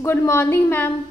Good morning ma'am.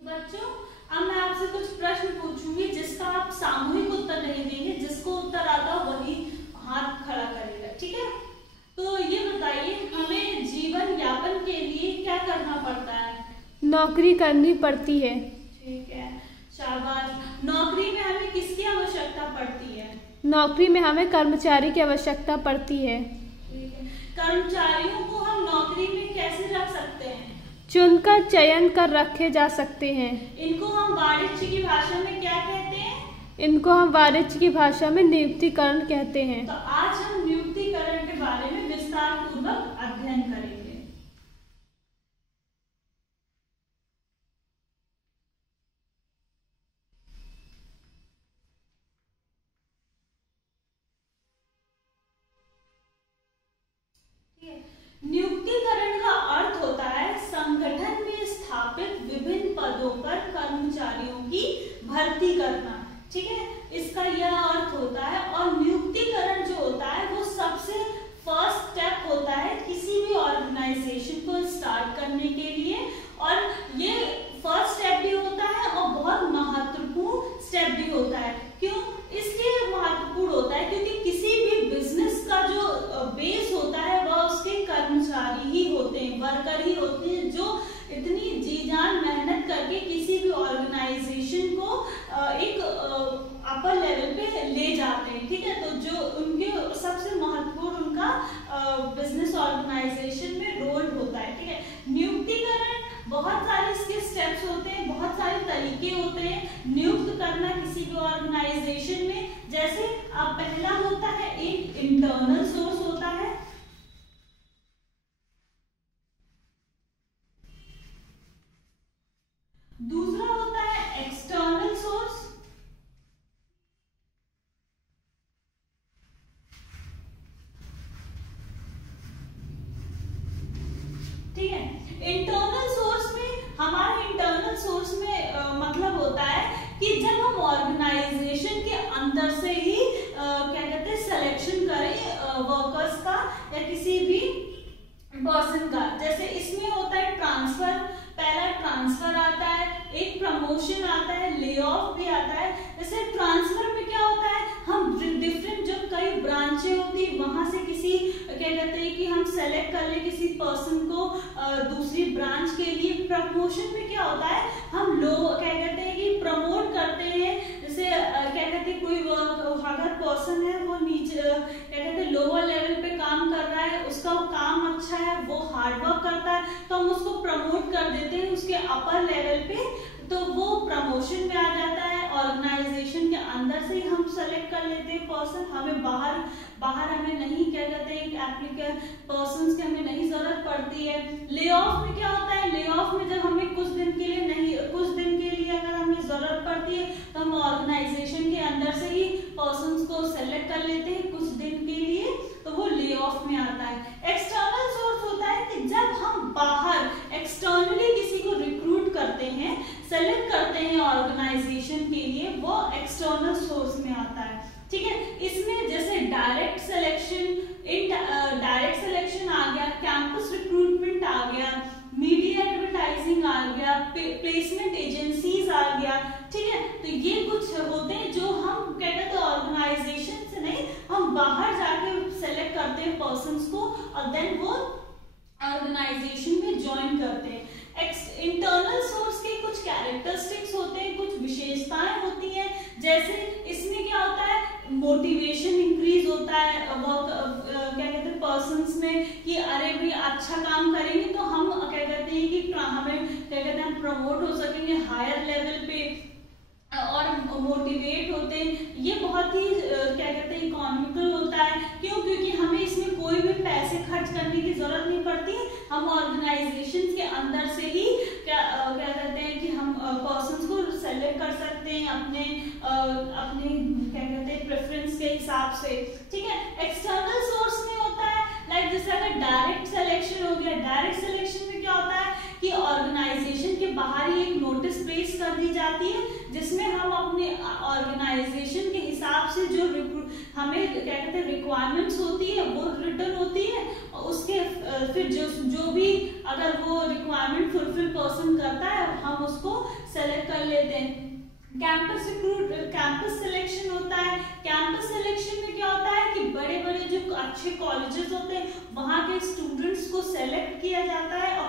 बच्चों, अब मैं आपसे कुछ प्रश्न पूछूंगी जिसका आप सामूहिक उत्तर नहीं देंगे, जिसको उत्तर आता वही हाथ खड़ा करेगा, ठीक है। तो ये बताइए, हमें जीवन यापन के लिए क्या करना पड़ता है? नौकरी करनी पड़ती है। ठीक है, शाबाश। नौकरी में हमें किसकी आवश्यकता पड़ती है? नौकरी में हमें कर्मचारी की आवश्यकता पड़ती है। ठीक है, कर्मचारियों को हम नौकरी में कैसे रख सकते हैं? चुनकर चयन कर रखे जा सकते हैं। इनको हम वाणिज्य की भाषा में क्या कहते हैं? इनको हम वाणिज्य की भाषा में नियुक्तिकरण कहते हैं। तो आज हम नियुक्तिकरण के बारे में विस्तार पूर्वक अध्ययन करेंगे। नियुक्तिकरण का अर्थ होता है संगठन में स्थापित विभिन्न पदों पर कर्मचारियों की भर्ती करना, ठीक है, इसका यह अर्थ होता है। और नियुक्तिकरण जो होता है वो सबसे फर्स्ट स्टेप होता है किसी भी ऑर्गेनाइजेशन को स्टार्ट करने के लिए, और ये फर्स्ट स्टेप भी होता है और बहुत महत्वपूर्ण स्टेप भी होता है। क्यों इसलिए महत्वपूर्ण होता है? क्योंकि किसी भी बिजनेस का जो बेस होता है वह उसके कर्मचारी ही होते हैं, वर्कर ही होते हैं, जो इतनी जी जान मेहनत करके किसी भी ऑर्गेनाइजेशन को एक अपर लेवल पे ले जाते हैं, ठीक है। तो जो उनके सबसे महत्वपूर्ण उनका बिजनेस ऑर्गेनाइजेशन में रोल होता है, ठीक है। नियुक्तिकरण बहुत सारे इसके स्टेप्स होते हैं, बहुत सारे तरीके होते हैं नियुक्त करना किसी भी ऑर्गेनाइजेशन में। जैसे अब पहला होता है एक इंटरनल सोर्स होता है, दूसरा होता है एक्सटर्नल सोर्स, ठीक है। इंटरनल सोर्स में हमारे इंटरनल सोर्स में मतलब होता है कि जब हम ऑर्गेनाइजेशन के अंदर से ही क्या कहते हैं सिलेक्शन करें वर्कर्स का या किसी भी पर्सन का। जैसे इसमें होता है ट्रांसफर, पहला ट्रांसफर आता है, एक प्रमोशन आता है, ले ऑफ भी आता है। जैसे ट्रांसफर में क्या होता है, हम डिफरेंट जो कई ब्रांचें होती है वहां से किसी क्या कहते हैं कि हम सेलेक्ट कर ले किसी पर्सन को दूसरी ब्रांच के लिए। प्रमोशन में क्या होता है, हम लोग क्या कहते हैं कि प्रमोट करते हैं। जैसे क्या कहते हैं कोई अगर पर्सन है वो नीचे क्या कहते हैं लोअर लेवल पे काम कर रहा है, उसका काम अच्छा है, वो हार्ड वर्क करता है, तो हम उसको प्रमोट कर देते हैं उसके अपर लेवल पे, तो वो प्रमोशन में आ जाता है। ऑर्गेनाइजेशन के अंदर से ही हम सेलेक्ट कर लेते हैं पर्सन, हमें बाहर हमें नहीं क्या कहते हैं एप्लीकेंट पर्सन्स की हमें नहीं जरूरत पड़ती है। ले ऑफ में क्या होता है, ले ऑफ में जब हमें कुछ दिन के लिए अगर हमें जरूरत पड़ती है तो हम ऑर्गेनाइजेशन के अंदर से ही पर्सन्स को सेलेक्ट कर लेते हैं कुछ दिन के लिए, तो वो ले ऑफ में आता है। एक्सटर्नल सोर्स होता है कि जब हम बाहर एक्सटर्नली किसी को रिक्रूट करते हैं, सेलेक्ट करते हैं ऑर्गेनाइजेशन के लिए, वो एक्सटर्नल सोर्स में आता है, ठीक है। इसमें जैसे डायरेक्ट सिलेक्शन, इनडायरेक्ट सिलेक्शन आ गया, कैंपस रिक्रूटमेंट आ गया, मीडिया एडवर्टाइजिंग आ गया, प्लेसमेंट एजेंसीज आ गया, ठीक है। तो ये कुछ होते हैं जो हम क्या कहते हैं ऑर्गेनाइजेशन से नहीं, हम बाहर जाके सेलेक्ट करते हैं पर्सन्स को और देन वो ऑर्गेनाइजेशन में ज्वाइन करते हैं। इंटरनल सोर्स के कुछ कैरेक्टरिस्टिक्स होते हैं, कुछ विशेषताएं होती हैं। जैसे इसमें क्या होता है, मोटिवेशन इंक्रीज होता है क्या कहते हैं पर्सन्स में कि अरे भाई अच्छा काम करेंगे तो हम क्या कहते हैं कि हमें क्या कहते हैं प्रमोट हो सकेंगे हायर लेवल पे और मोटिवेट होते हैं। ये बहुत ही क्या कहते हैं इकोनॉमिकल होता है। क्यों? क्योंकि हमें इसमें कोई भी पैसे खर्च करने की जरूरत नहीं पड़ती। हम ऑर्गेनाइजेशन के अंदर से ही क्या कहते हैं कि हम पर्सन्स को सेलेक्ट कर सकते हैं अपने क्या कहते हैं प्रेफरेंस से, ठीक है। एक्सटर्नल सोर्स में होता है लाइक जैसे अगर डायरेक्ट सिलेक्शन हो गया, डायरेक्ट सिलेक्शन में क्या होता है कि ऑर्गेनाइजेशन के बाहर ही एक नोटिस प्लेस कर दी जाती है जिसमें हम अपने ऑर्गेनाइजेशन के हिसाब से जो हमें क्या कहते हैं रिक्वायरमेंट्स होती है वो रिटर्न होती है, और उसके फिर जो भी अगर वो रिक्वायरमेंट फुलफिल पर्सन करता है हम उसको सेलेक्ट कर लेते हैं। कैंपस सिलेक्शन होता है। कैंपस सिलेक्शन में क्या होता है कि बड़े बड़े जो अच्छे कॉलेजेस होते हैं वहां के स्टूडेंट्स को सेलेक्ट किया जाता है और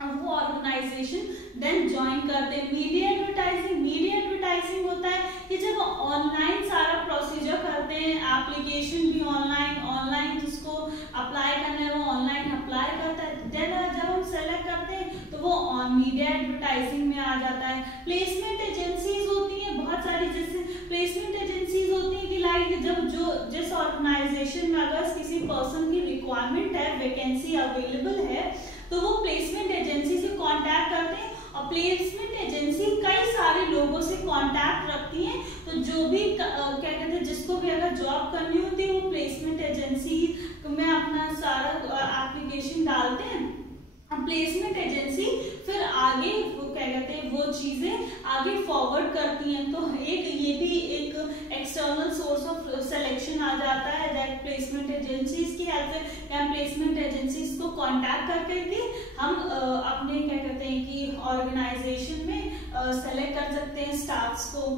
वो ऑर्गेनाइजेशन देन ज्वाइन करते हैं। मीडिया एडवर्टाइजिंग होता है कि जब ऑनलाइन सारा प्रोसीजर करते हैं, एप्लीकेशन भी ऑनलाइन जिसको अप्लाई करना है वो ऑनलाइन अप्लाई करता है, देन जब हम सेलेक्ट करते हैं तो वो मीडिया एडवर्टाइजिंग में आ जाता है। प्लेसमेंट एजेंसीज होती हैं बहुत सारी, जैसे प्लेसमेंट एजेंसीज होती हैं कि लाइक जब जिस ऑर्गेनाइजेशन में अगर किसी पर्सन की रिक्वायरमेंट है, वैकेंसी अवेलेबल है, तो वो प्लेसमेंट एजेंसी से कांटेक्ट करते हैं और प्लेसमेंट एजेंसी कई सारे लोगों से कांटेक्ट रखती हैं, तो जो भी क्या कहते हैं जिसको भी अगर जॉब करनी होती है वो प्लेसमेंट एजेंसी में अपना सारा एप्लीकेशन डालते हैं। प्लेसमेंट एजेंसी फिर आगे वो क्या कहते हैं वो चीजें आगे फॉरवर्ड करती हैं, तो ये भी एक एक्सटर्नल सोर्स ऑफ सिलेक्शन आ जाता है दैट प्लेसमेंट एजेंसीज की हेल्प से हम प्लेसमेंट एजेंसीज को कांटेक्ट करके भी हम अपने क्या कहते हैं कि ऑर्गेनाइजेशन में सेलेक्ट कर सकते हैं स्टाफ्स को,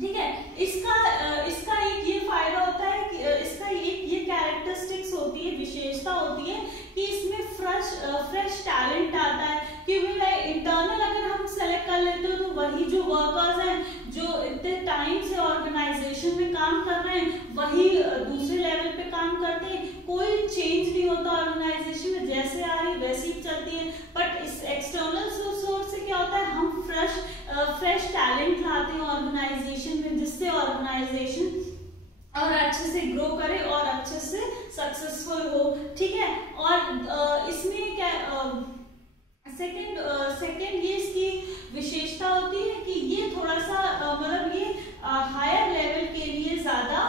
ठीक है। इसका एक ये फायदा होता है कि इसका एक ये कैरेक्टरिस्टिक्स होती है, विशेषता होती है कि इसमें फ्रेश टैलेंट आता है, क्योंकि इंटरनल अगर हम सेलेक्ट कर लेते हो तो वही जो वर्कर्स हैं जो इतने टाइम से ऑर्गेनाइजेशन में काम कर रहे हैं वही दूसरे लेवल पे काम करते हैं, कोई चेंज नहीं होता ऑर्गेनाइजेशन में, जैसे आ रही वैसी चलती है। बट इस एक्सटर्नल सोर्स से क्या होता है हम फ्रेश टैलेंट लाते हैं ऑर्गेनाइजेशन में, जिससे ऑर्गेनाइजेशन और अच्छे से ग्रो करे और अच्छे से सक्सेसफुल हो, ठीक है। और इसमें क्या सेकंड ये इसकी विशेषता होती है कि ये थोड़ा सा मतलब ये हायर लेवल के लिए ज्यादा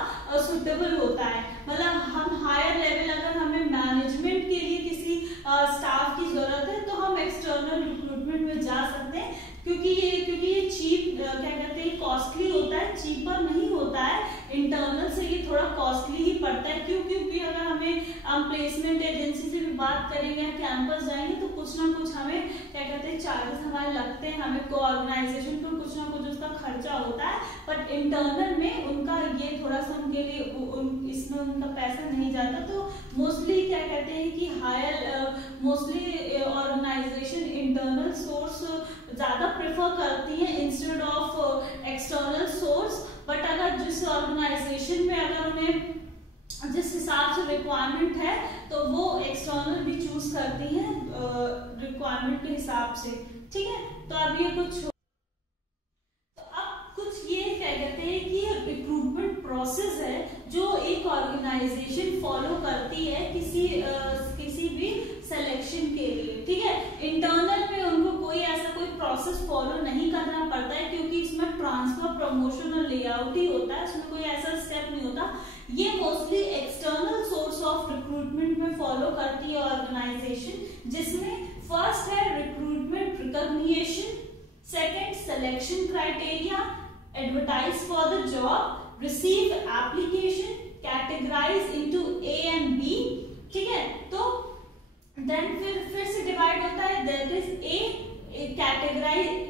सुटेबल होता है, मतलब हम हायर लेवल अगर हमें मैनेजमेंट के लिए किसी स्टाफ की जरूरत है तो हम एक्सटर्नल रिक्रूटमेंट में जा सकते हैं, क्योंकि ये चीप क्या कहते हैं कॉस्टली होता है, चीपर नहीं होता है। इंटरनल से ये थोड़ा कॉस्टली ही पड़ता है, क्योंकि अगर हम प्लेसमेंट एजेंसी से भी बात करेंगे, कैंपस जाएंगे तो कुछ ना कुछ हमें क्या कहते हैं चार्जेस हमारे लगते हैं, हमें को ऑर्गेनाइजेशन पर कुछ ना कुछ उसका खर्चा होता है। बट इंटरनल में उनका ये थोड़ा सा उनके लिए इसमें उनका पैसा नहीं जाता, तो मोस्टली क्या कहते हैं कि मोस्टली ऑर्गेनाइजेशन इंटरनल सोर्स ज्यादा प्रेफर करती है instead of external source. But अगर जिस ऑर्गेनाइजेशन में अगर उन्हें जिस हिसाब से रिक्वायरमेंट है तो वो एक्सटर्नल भी चूज करती हैं रिक्वायरमेंट के हिसाब से, ठीक है। तो अब ये कुछ ये क्या कहते हैं कि रिक्रूटमेंट प्रोसेस है जो एक ऑर्गेनाइजेशन फॉलो करती है किसी भी सिलेक्शन के लिए, ठीक है। इंटरनल में उनको कोई प्रोसेस फॉलो नहीं करना पड़ता है, क्योंकि इसमें ट्रांसफर, प्रमोशन और लेआउट ही होता है, इसमें कोई ऐसा स्टेप नहीं होता। ये mostly external source of recruitment में फॉलो करती है ऑर्गेनाइजेशन, जिसमें फर्स्ट है recruitment recognition, second selection criteria, advertise for the job, receive application, categorize into A and B, ठीक है। तो then फिर से डिवाइड होता है, that is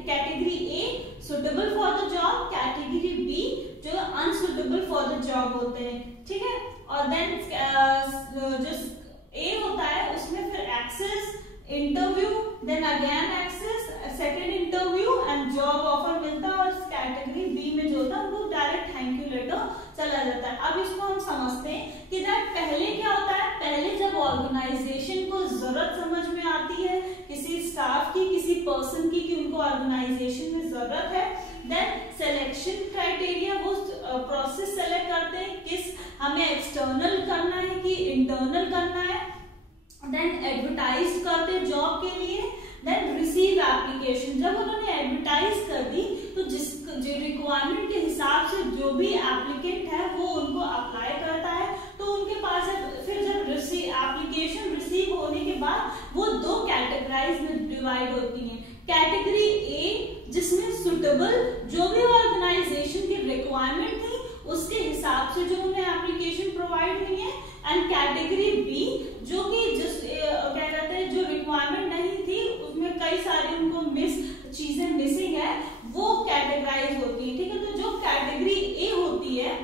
category A suitable for the job, category B जो unsuitable for the job होते हैं, ठीक है। और then जो A होता है उसमें फिर access, interview, then again access, second interview and job offer मिलता है, और कैटेगरी बी में जो होता है वो डायरेक्ट थैंक यू लेटर चला जाता है। अब इसको हम समझते हैं कि पहले क्या होता है, पहले जब ऑर्गेनाइजेशन को जरूरत समझ में आती है किसी स्टाफ की, किसी पर्सन की कि उनको ऑर्गेनाइजेशन में जरूरत है, देन सिलेक्शन क्राइटेरिया वो प्रोसेस सेलेक्ट करते हैं किस हमें एक्सटर्नल करना है कि इंटरनल करना है, देन एडवर्टाइज करते हैं जॉब के लिए, देन रिसीव एप्लीकेशन। जब उन्होंने एडवर्टाइज कर दी तो जो रिक्वायरमेंट के हिसाब से जो भी एप्लीकेंट है वो उनको अप्लाई करता है तो उनके पास फिर जब एप्लीकेशन रिसीव होने के बाद वो दो कैटेगराइज में डिवाइड होती हैं। कैटेगरी ए जिसमें सुटेबल जो भी ऑर्गेनाइजेशन की रिक्वायरमेंट थी उसके हिसाब से जो उन्हें एप्लीकेशन प्रोवाइड हुई है, एंड कैटेगरी बी जो कि जिस क्या कहते हैं जो रिक्वायरमेंट नहीं थी उसमें कई सारी उनको चीजें मिसिंग है, वो कैटेगराइज होती है। ठीक है, तो जो कैटेगरी ए होती है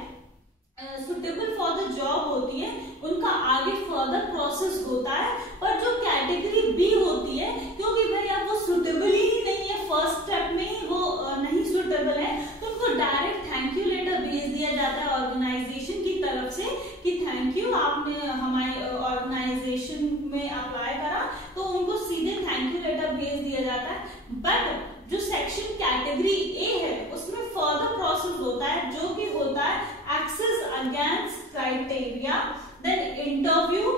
सुटेबल फॉर द जॉब होती है, उनका आगे फर्दर प्रोसेस होता है। पर जो कैटेगरी बी होती है, क्योंकि भाई अब वो सुटेबल ही नहीं है, फर्स्ट स्टेप में ही वो नहीं सुटेबल है, तो उनको डायरेक्ट थैंक यू लेटर भेज दिया जाता है ऑर्गेनाइजेशन की तरफ से कि थैंक यू आपने हमारे ऑर्गेनाइजेशन में अप्लाई करा, तो उनको सीधे थैंक यू लेटर भेज दिया जाता है। बट जो सेक्शन कैटेगरी ए है उसमें फर्दर प्रोसेस होता है जो कि होता है assess against criteria, then interview,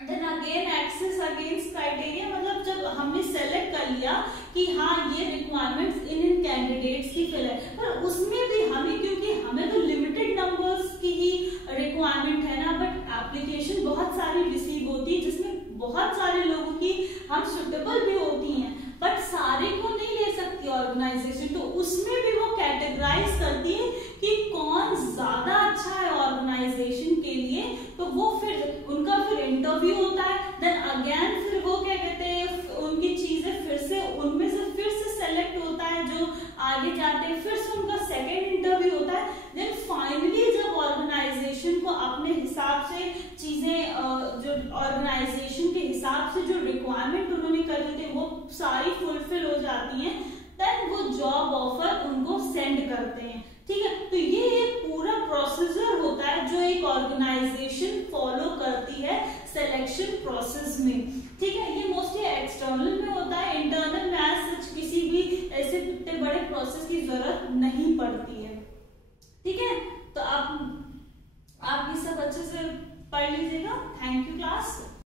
then again assess against criteria. मतलब जब हमने सेलेक्ट कर लिया कि हाँ ये रिक्वायरमेंट्स इन कैंडिडेट्स की फिल है, पर उसमें भी हमें, क्योंकि हमें तो लिमिटेड नंबर्स की ही रिक्वायरमेंट है ना, बट एप्लीकेशन बहुत सारी रिसीव होती है जिसमें बहुत सारे लोगों की हम सुटेबल भी होती हैं, बट सारे को नहीं ले सकती ऑर्गेनाइजेशन, तो उसमें भी वो कैटेगराइज करती है कि कौन ज्यादा अच्छा है ऑर्गेनाइजेशन के लिए, तो वो फिर उनका फिर इंटरव्यू होता है, देन अगेन फिर वो क्या कहते हैं उनकी चीजें फिर से उनमें से फिर से सेलेक्ट होता है जो आगे जाते हैं, फिर से उनका सेकेंड इंटरव्यू होता है, देन फाइनली जब ऑर्गेनाइजेशन को अपने हिसाब से चीजें जो ऑर्गेनाइजेशन के हिसाब से जो रिक्वायरमेंट उन्होंने करी थी वो सारी फुलफिल हो जाती हैं, देन वो जॉब ऑफर उनको सेंड करते हैं। ठीक है, तो ये एक पूरा प्रोसीजर होता है जो एक ऑर्गेनाइजेशन फॉलो करती है सिलेक्शन प्रोसेस में। ठीक है, ये मोस्टली एक्सटर्नल में होता है, इंटरनल में आज सच किसी भी ऐसे इतने बड़े प्रोसेस की जरूरत नहीं पड़ती।